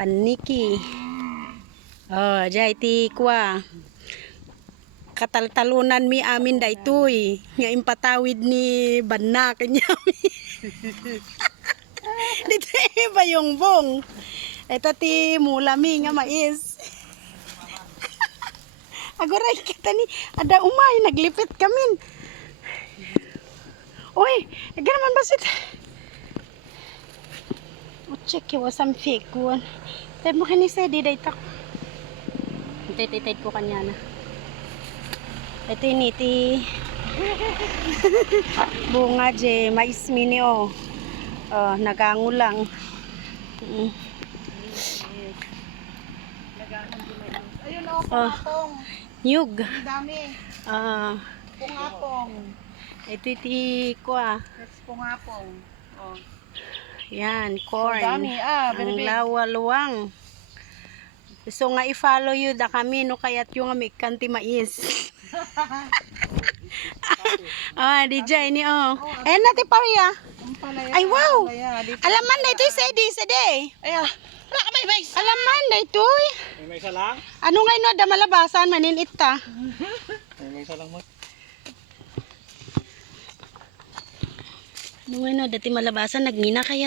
Paniki. Oh, jay ti kwa. Kataltalunan mi amin daytoy. Nga impatawid ni Banna kanya mi. Dito ba yung bong? Ito ti mula mi nga mais. Agoray kita ni ada umay naglipit kamin. Uy, ganaman basit. Check yung wasam fake one. Tad mo kanisa di daytak. Titit ko kanya na. Ito yung iti bunga je mais mini oh. Oh, nagangulang. Ayun o, pungapong. Nyug. Ang dami. Pungapong. Ito iti kwa. That's pungapong. Oh. Yan, corn. Ang dami. Ang lawaluwang. So nga i-follow you da kami no kayat yung amik kanti mais. DJ ni oh. Ayan natin pariya. Ay wow. Alaman na ito sede. Aya. Alaman na ito. May isa lang? Ano nga no da malabasan maninit ta. May isa lang mo. Ano nga no dati malabasan nagmina kayat.